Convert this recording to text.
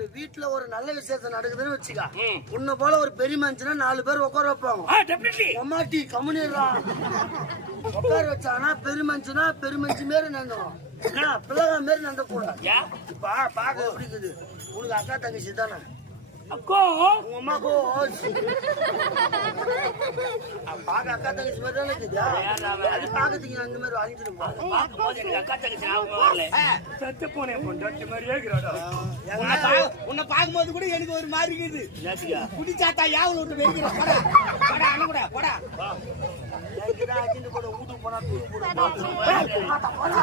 ஒரு வீட்டுல ஒரு நல்ல விசேஷம் நடக்குதுன்னு வச்சுக்க. உன்னை போல ஒரு பெரிய மனுஷனா நாலு பேர் உட்கார வைப்பாங்க. அம்மாட்டி கம்முனிடுறா. உட்கார வச்சானா பெரிய மனுஷனா பெரிய மனுஷன் மாரி நடந்தோம் என்ன பிள்ளைங்க மாரி நடந்த கூடாது? பா பாக்க எப்படி இருக்குது? உனக்கு அக்கா தங்கச்சி தானே? அக்கோ, உங்க பாக்க அக்கா. தங்கச்சி மாதிரி தானே இருக்குது. அது அந்த மாதிரி வாங்கிட்டு பார்க்கும்போது எனக்கு அக்கா தங்கச்சி ஞாபகம் வரல. ஆ, செத்து போன என் பொண்டாட்டி மாதிரியே இருக்கிறாடா. உன்னை பார்க்கும்போது கூட எனக்கு ஒரு மாதிரி இருக்குது? குடிச்சாத்தா யாவில் விட்டு வெடிக்கிற போடா போடா அண்ணன் போடா கூட வீட்டுக்கு போனா தூக்கு போட